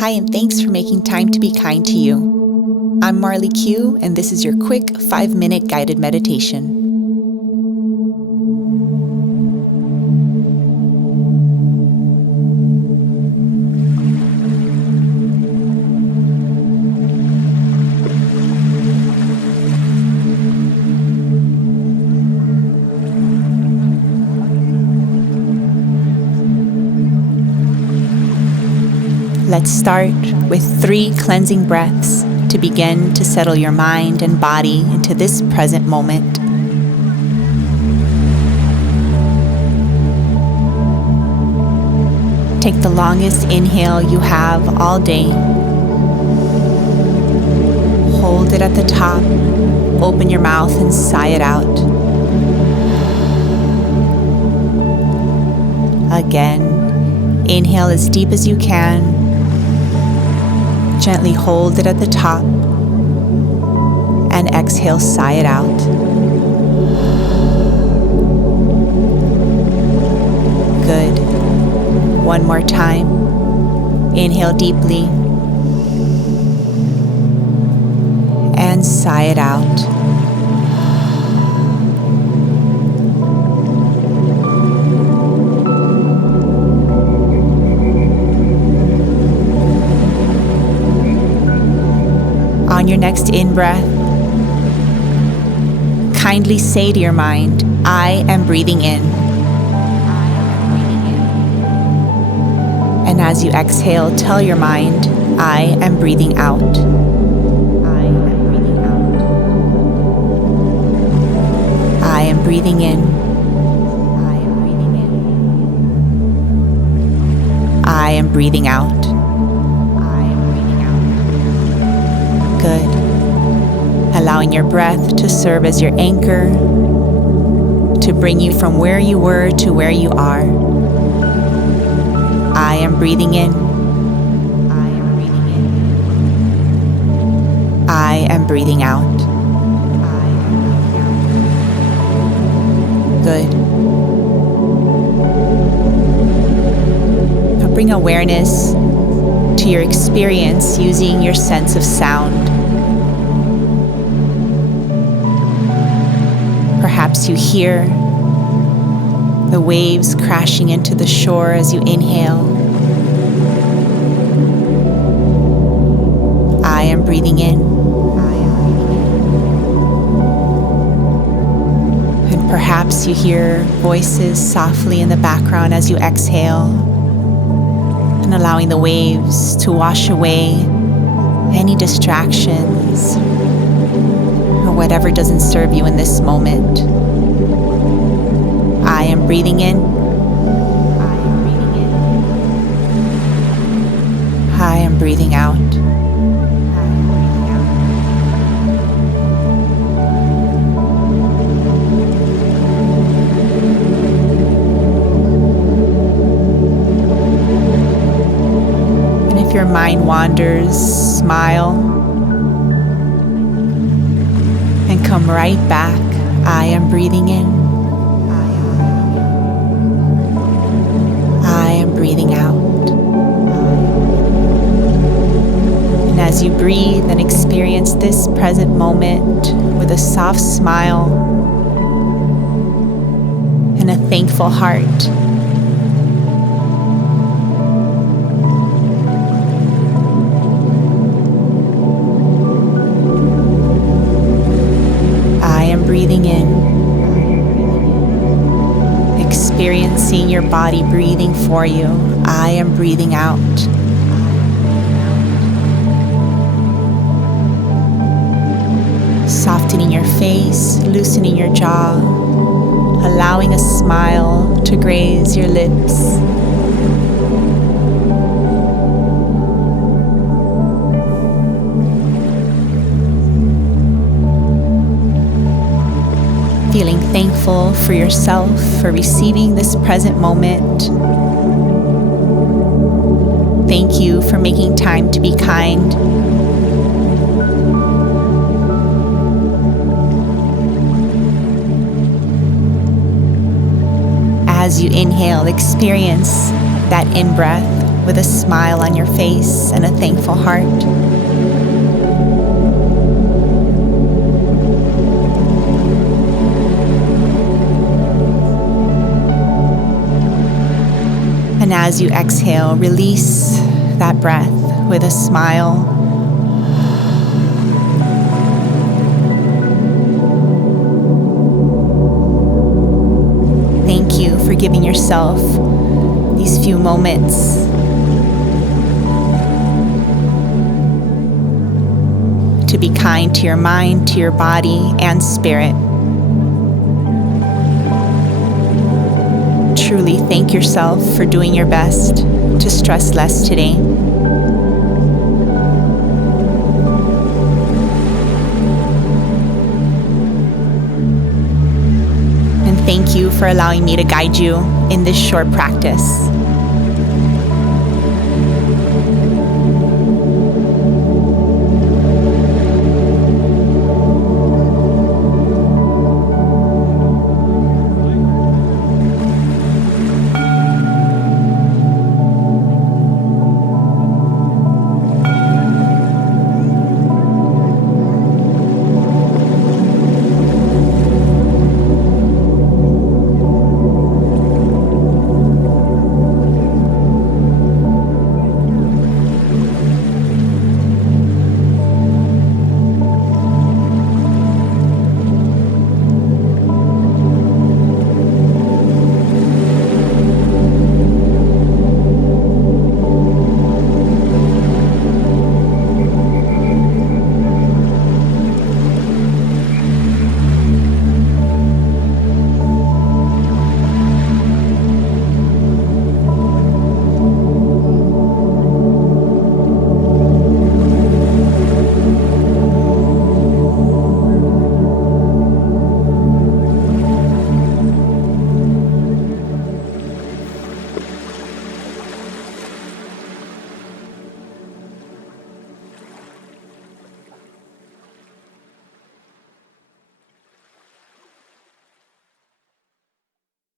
Hi, and thanks for making time to be kind to you. I'm Marley Q, and this is your quick 5-minute guided meditation. Let's start with 3 cleansing breaths to begin to settle your mind and body into this present moment. Take the longest inhale you have all day. Hold it at the top, open your mouth and sigh it out. Again, inhale as deep as you can. Gently hold it at the top and exhale, sigh it out. Good. One more time. Inhale deeply and sigh it out. On your next in-breath, kindly say to your mind, I am breathing in. And as you exhale, tell your mind, I am breathing out. I am breathing out. I am breathing in. I am breathing in. I am breathing out. Good. Allowing your breath to serve as your anchor, to bring you from where you were to where you are. I am breathing in. I am breathing in. I am breathing out. I am breathing out. Good. Now bring awareness to your experience using your sense of sound. Perhaps you hear the waves crashing into the shore as you inhale. I am breathing in. And perhaps you hear voices softly in the background as you exhale, and allowing the waves to wash away any distractions or whatever doesn't serve you in this moment. I am breathing in. I am breathing in. I am breathing out. I am breathing out. And if your mind wanders, smile and come right back. I am breathing in. I am breathing out. And as you breathe and experience this present moment with a soft smile and a thankful heart, breathing in, experiencing your body breathing for you. I am breathing out. Softening your face, loosening your jaw, allowing a smile to graze your lips. Feeling thankful for yourself for receiving this present moment. Thank you for making time to be kind. As you inhale, experience that in-breath with a smile on your face and a thankful heart. And as you exhale, release that breath with a smile. Thank you for giving yourself these few moments to be kind to your mind, to your body, and spirit. Truly thank yourself for doing your best to stress less today. And thank you for allowing me to guide you in this short practice.